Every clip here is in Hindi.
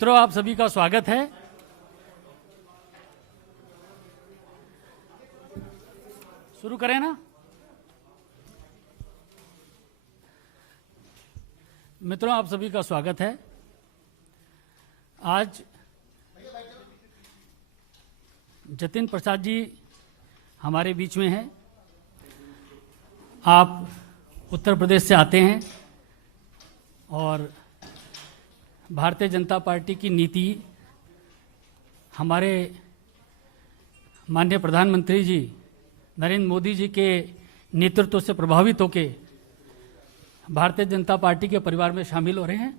मित्रों, आप सभी का स्वागत है। शुरू करें ना। मित्रों, आप सभी का स्वागत है। आज जतिन प्रसाद जी हमारे बीच में हैं। आप उत्तर प्रदेश से आते हैं और भारतीय जनता पार्टी की नीति, हमारे माननीय प्रधानमंत्री जी नरेंद्र मोदी जी के नेतृत्व से प्रभावित होकर भारतीय जनता पार्टी के परिवार में शामिल हो रहे हैं।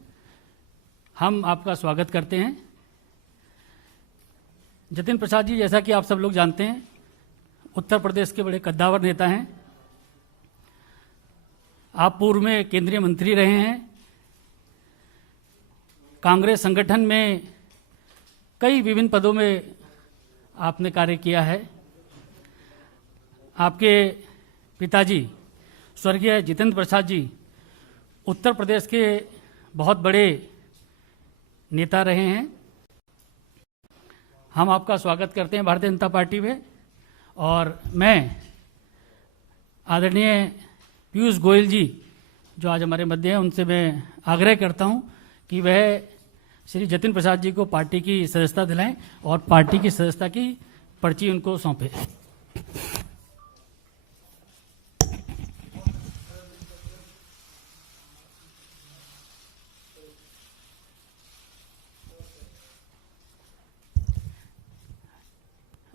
हम आपका स्वागत करते हैं। जतिन प्रसाद जी, जैसा कि आप सब लोग जानते हैं, उत्तर प्रदेश के बड़े कद्दावर नेता हैं। आप पूर्व में केंद्रीय मंत्री रहे हैं। कांग्रेस संगठन में कई विभिन्न पदों में आपने कार्य किया है। आपके पिताजी स्वर्गीय जितेंद्र प्रसाद जी उत्तर प्रदेश के बहुत बड़े नेता रहे हैं। हम आपका स्वागत करते हैं भारतीय जनता पार्टी में। और मैं आदरणीय पीयूष गोयल जी, जो आज हमारे मध्य हैं, उनसे मैं आग्रह करता हूं कि वह श्री जतिन प्रसाद जी को पार्टी की सदस्यता दिलाएं और पार्टी की सदस्यता की पर्ची उनको सौंपें।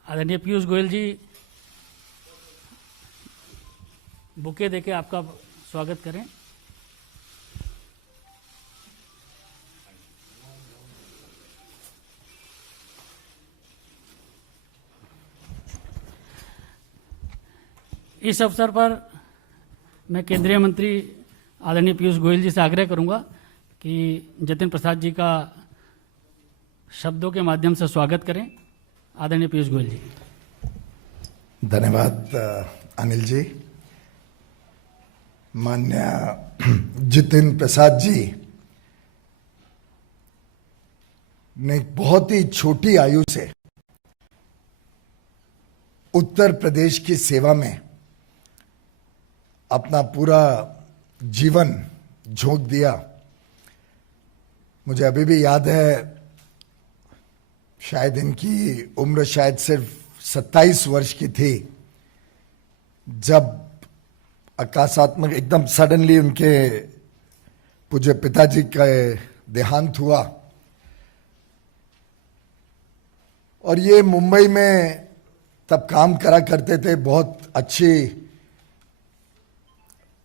आदरणीय पीयूष गोयल जी बुके देके आपका स्वागत करें। इस अवसर पर मैं केंद्रीय मंत्री आदरणीय पीयूष गोयल जी से आग्रह करूंगा कि जतिन प्रसाद जी का शब्दों के माध्यम से स्वागत करें। आदरणीय पीयूष गोयल जी। धन्यवाद अनिल जी। माननीय जतिन प्रसाद जी ने बहुत ही छोटी आयु से उत्तर प्रदेश की सेवा में अपना पूरा जीवन झोंक दिया। मुझे अभी भी याद है, शायद इनकी उम्र शायद सिर्फ 27 वर्ष की थी, जब आकाशात्मक एकदम सडनली उनके पूज्य पिताजी का देहांत हुआ। और ये मुंबई में तब काम करा करते थे, बहुत अच्छी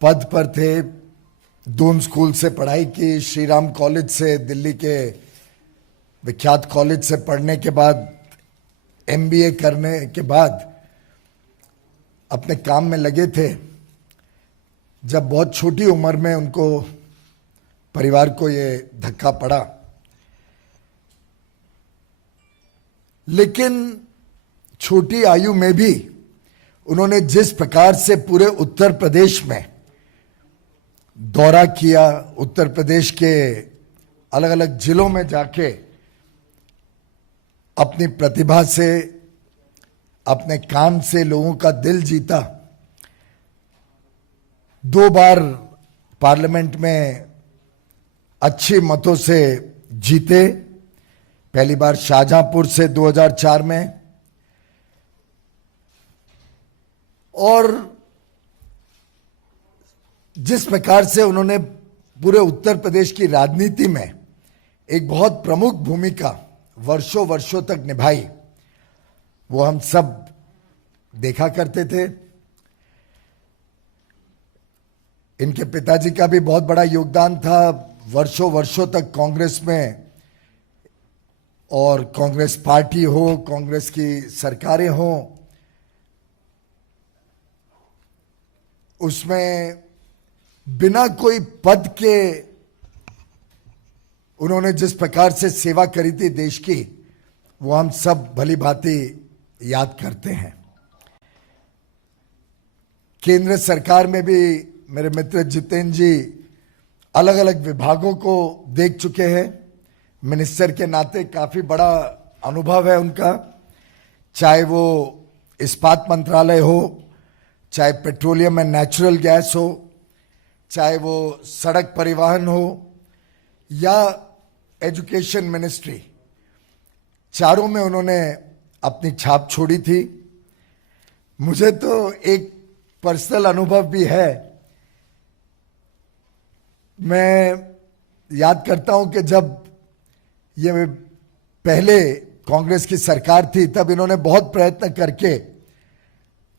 पद पर थे। दून स्कूल से पढ़ाई की, श्री राम कॉलेज से, दिल्ली के विख्यात कॉलेज से पढ़ने के बाद एमबीए करने के बाद अपने काम में लगे थे, जब बहुत छोटी उम्र में उनको परिवार को ये धक्का पड़ा। लेकिन छोटी आयु में भी उन्होंने जिस प्रकार से पूरे उत्तर प्रदेश में दौरा किया, उत्तर प्रदेश के अलग अलग जिलों में जाके अपनी प्रतिभा से, अपने काम से लोगों का दिल जीता। 2 बार पार्लियामेंट में अच्छे मतों से जीते। पहली बार शाहजहांपुर से 2004 में, और जिस प्रकार से उन्होंने पूरे उत्तर प्रदेश की राजनीति में एक बहुत प्रमुख भूमिका वर्षों वर्षों तक निभाई, वो हम सब देखा करते थे। इनके पिताजी का भी बहुत बड़ा योगदान था वर्षों वर्षों तक कांग्रेस में, और कांग्रेस पार्टी हो, कांग्रेस की सरकारें हो, उसमें बिना कोई पद के उन्होंने जिस प्रकार से सेवा करी थी देश की, वो हम सब भली भांति याद करते हैं। केंद्र सरकार में भी मेरे मित्र जितेंद्र जी अलग अलग विभागों को देख चुके हैं। मिनिस्टर के नाते काफी बड़ा अनुभव है उनका, चाहे वो इस्पात मंत्रालय हो, चाहे पेट्रोलियम एंड नेचुरल गैस हो, चाहे वो सड़क परिवहन हो या एजुकेशन मिनिस्ट्री, चारों में उन्होंने अपनी छाप छोड़ी थी। मुझे तो एक पर्सनल अनुभव भी है। मैं याद करता हूं कि जब ये पहले कांग्रेस की सरकार थी तब इन्होंने बहुत प्रयत्न करके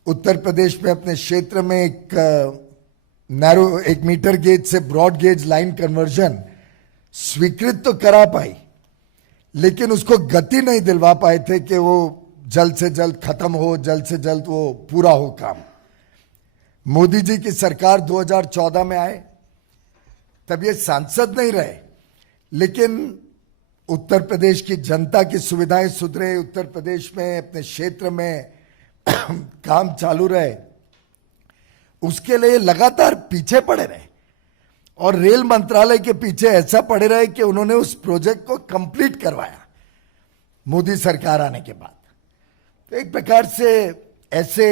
उत्तर प्रदेश में अपने क्षेत्र में एक मीटर गेज से ब्रॉड गेज लाइन कन्वर्जन स्वीकृत तो करा पाई, लेकिन उसको गति नहीं दिलवा पाए थे कि वो जल्द से जल्द खत्म हो, जल्द से जल्द वो पूरा हो काम। मोदी जी की सरकार 2014 में आए, तब ये सांसद नहीं रहे, लेकिन उत्तर प्रदेश की जनता की सुविधाएं सुधरे, उत्तर प्रदेश में अपने क्षेत्र में काम चालू रहे, उसके लिए लगातार पीछे पड़े रहे और रेल मंत्रालय के पीछे ऐसा पड़े रहे कि उन्होंने उस प्रोजेक्ट को कंप्लीट करवाया मोदी सरकार आने के बाद। तो एक प्रकार से ऐसे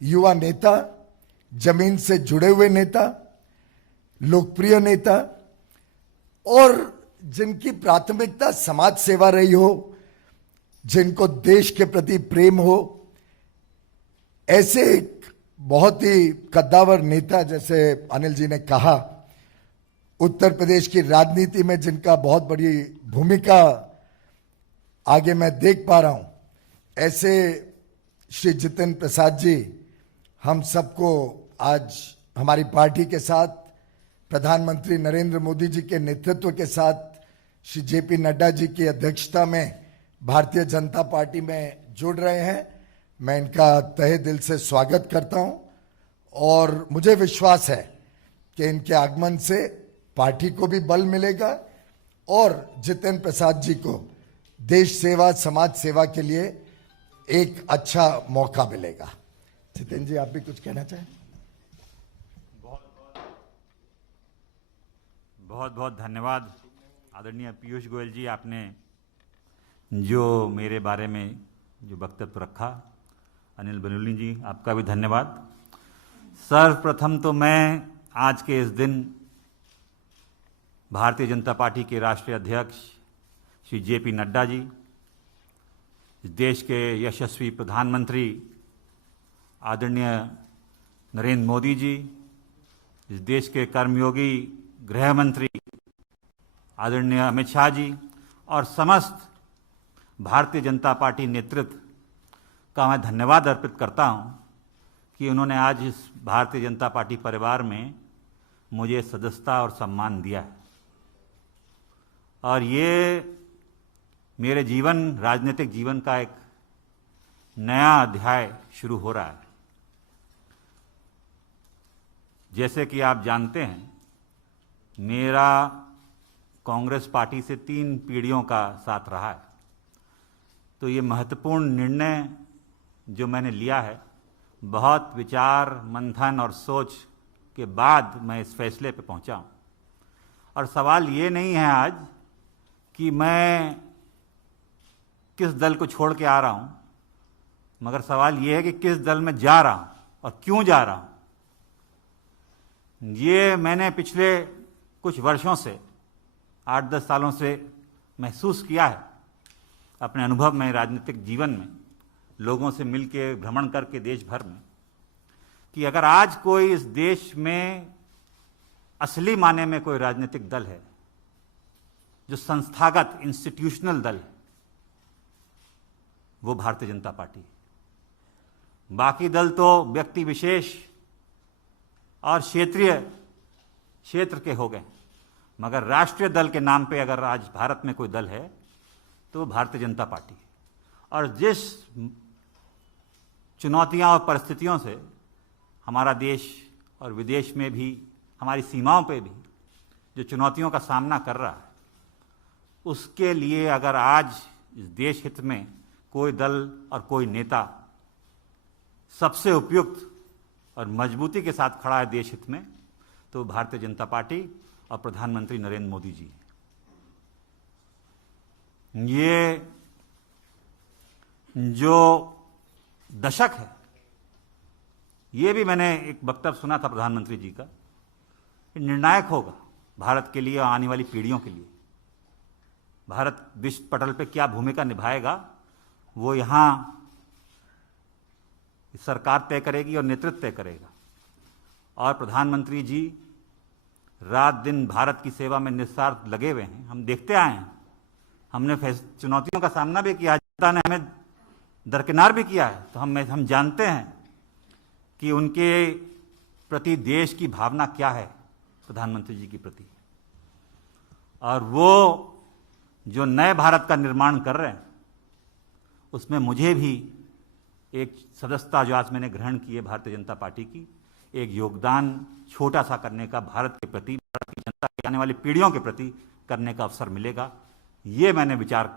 युवा नेता, जमीन से जुड़े हुए नेता, लोकप्रिय नेता और जिनकी प्राथमिकता समाज सेवा रही हो, जिनको देश के प्रति प्रेम हो, ऐसे एक बहुत ही कद्दावर नेता, जैसे अनिल जी ने कहा, उत्तर प्रदेश की राजनीति में जिनका बहुत बड़ी भूमिका आगे मैं देख पा रहा हूं, ऐसे श्री जितेंद्र प्रसाद जी हम सबको आज हमारी पार्टी के साथ, प्रधानमंत्री नरेंद्र मोदी जी के नेतृत्व के साथ, श्री जेपी नड्डा जी की अध्यक्षता में भारतीय जनता पार्टी में जुड़ रहे हैं। मैं इनका तहे दिल से स्वागत करता हूं और मुझे विश्वास है कि इनके आगमन से पार्टी को भी बल मिलेगा और जितेंद्र प्रसाद जी को देश सेवा, समाज सेवा के लिए एक अच्छा मौका मिलेगा। जितेंद्र जी, आप भी कुछ कहना चाहें? बहुत बहुत धन्यवाद आदरणीय पीयूष गोयल जी, आपने जो मेरे बारे में जो वक्तव्य रखा। अनिल बलूनी जी, आपका भी धन्यवाद। सर्वप्रथम तो मैं आज के इस दिन भारतीय जनता पार्टी के राष्ट्रीय अध्यक्ष श्री जेपी नड्डा जी, इस देश के यशस्वी प्रधानमंत्री आदरणीय नरेंद्र मोदी जी, इस देश के कर्मयोगी गृह मंत्री आदरणीय अमित शाह जी और समस्त भारतीय जनता पार्टी नेतृत्व का मैं धन्यवाद अर्पित करता हूं कि उन्होंने आज इस भारतीय जनता पार्टी परिवार में मुझे सदस्यता और सम्मान दिया है। और ये मेरे राजनीतिक जीवन का एक नया अध्याय शुरू हो रहा है। जैसे कि आप जानते हैं, मेरा कांग्रेस पार्टी से 3 पीढ़ियों का साथ रहा है। तो ये महत्वपूर्ण निर्णय जो मैंने लिया है, बहुत विचार मंथन और सोच के बाद मैं इस फैसले पे पहुंचा हूं। और सवाल ये नहीं है आज कि मैं किस दल को छोड़ के आ रहा हूं, मगर सवाल ये है कि किस दल में जा रहा हूं और क्यों जा रहा हूं। ये मैंने पिछले कुछ वर्षों से, 8-10 सालों से महसूस किया है अपने अनुभव में, राजनीतिक जीवन में, लोगों से मिलके भ्रमण करके देश भर में, कि अगर आज कोई इस देश में असली माने में कोई राजनीतिक दल है जो संस्थागत इंस्टीट्यूशनल दल है, वो भारतीय जनता पार्टी है। बाकी दल तो व्यक्ति विशेष और क्षेत्र के हो गए, मगर राष्ट्रीय दल के नाम पे अगर आज भारत में कोई दल है तो वो भारतीय जनता पार्टी है। और जिस चुनौतियां और परिस्थितियों से हमारा देश और विदेश में भी, हमारी सीमाओं पे भी जो चुनौतियों का सामना कर रहा है, उसके लिए अगर आज इस देश हित में कोई दल और कोई नेता सबसे उपयुक्त और मजबूती के साथ खड़ा है देश हित में, तो भारतीय जनता पार्टी और प्रधानमंत्री नरेंद्र मोदी जी। ये जो दशक है, ये भी मैंने एक वक्तव्य सुना था प्रधानमंत्री जी का, निर्णायक होगा भारत के लिए और आने वाली पीढ़ियों के लिए। भारत विश्व पटल पे क्या भूमिका निभाएगा वो यहाँ सरकार तय करेगी और नेतृत्व तय करेगा। और प्रधानमंत्री जी रात दिन भारत की सेवा में निस्वार्थ लगे हुए हैं। हम देखते आए हैं, हमने चुनौतियों का सामना भी किया, जनता ने हमें दरकिनार भी किया है, तो हम जानते हैं कि उनके प्रति देश की भावना क्या है, प्रधानमंत्री जी के प्रति। और वो जो नए भारत का निर्माण कर रहे हैं उसमें मुझे भी एक सदस्यता जो आज मैंने ग्रहण की है भारतीय जनता पार्टी की, एक योगदान छोटा सा करने का भारत के प्रति, भारत की जनता की आने वाली पीढ़ियों के प्रति करने का अवसर मिलेगा। ये मैंने विचार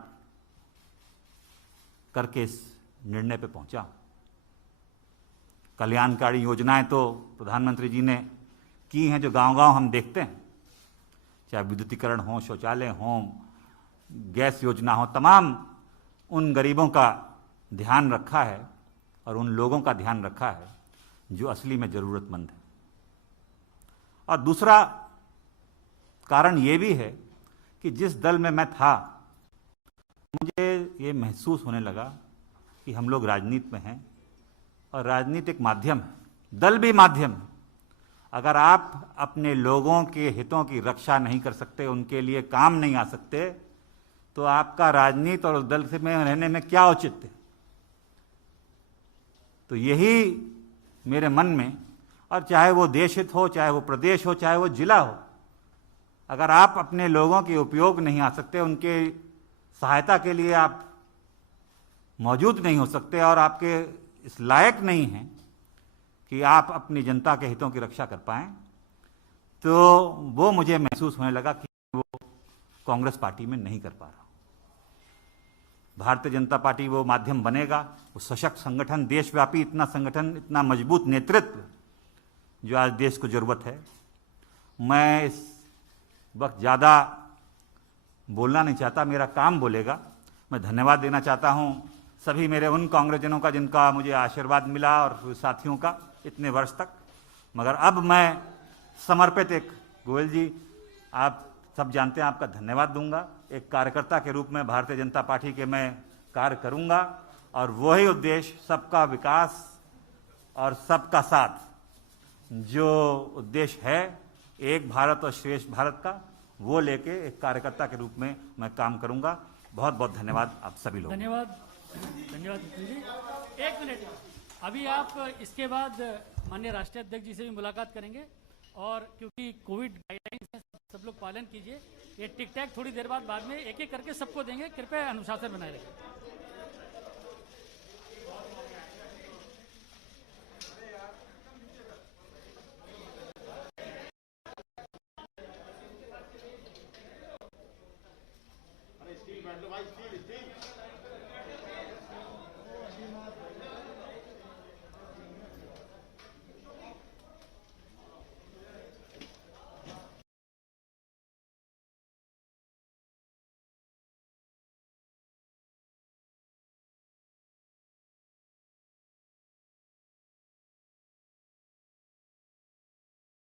करके इस निर्णय पे पहुंचा। कल्याणकारी योजनाएं तो प्रधानमंत्री जी ने की हैं, जो गांव-गांव हम देखते हैं, चाहे विद्युतीकरण हो, शौचालय हो, गैस योजना हो, तमाम उन गरीबों का ध्यान रखा है और उन लोगों का ध्यान रखा है जो असली में जरूरतमंद है। और दूसरा कारण ये भी है कि जिस दल में मैं था, मुझे ये महसूस होने लगा कि हम लोग राजनीति में हैं और राजनीति एक माध्यम है, दल भी माध्यम है। अगर आप अपने लोगों के हितों की रक्षा नहीं कर सकते, उनके लिए काम नहीं आ सकते, तो आपका राजनीति और उस दल से में रहने में क्या औचित्य है। तो यही मेरे मन में, और चाहे वो देश हित हो, चाहे वो प्रदेश हो, चाहे वो जिला हो, अगर आप अपने लोगों के उपयोग नहीं आ सकते, उनके सहायता के लिए आप मौजूद नहीं हो सकते और आपके इस लायक नहीं हैं कि आप अपनी जनता के हितों की रक्षा कर पाएं, तो वो मुझे महसूस होने लगा कि वो कांग्रेस पार्टी में नहीं कर पा रहा। भारतीय जनता पार्टी वो माध्यम बनेगा, वो सशक्त संगठन, देशव्यापी इतना संगठन, इतना मजबूत नेतृत्व जो आज देश को जरूरत है। मैं इस वक्त ज़्यादा बोलना नहीं चाहता, मेरा काम बोलेगा। मैं धन्यवाद देना चाहता हूं सभी मेरे उन कांग्रेसजनों का जिनका मुझे आशीर्वाद मिला और साथियों का इतने वर्ष तक। मगर अब मैं समर्पित एक, गोयल जी आप सब जानते हैं, आपका धन्यवाद दूंगा। एक कार्यकर्ता के रूप में भारतीय जनता पार्टी के मैं कार्य करूंगा और वही उद्देश्य, सबका विकास और सबका साथ, जो उद्देश्य है एक भारत और श्रेष्ठ भारत का, वो लेके एक कार्यकर्ता के रूप में मैं काम करूंगा। बहुत बहुत धन्यवाद आप सभी लोग। धन्यवाद धन्यवाद जी। एक मिनट, अभी आप इसके बाद माननीय राष्ट्रीय अध्यक्ष जी से भी मुलाकात करेंगे, और क्योंकि कोविड गाइडलाइंस है, सब लोग पालन कीजिए। ये टिक टैक थोड़ी देर बाद में एक एक करके सबको देंगे, कृपया अनुशासन बनाए रखें।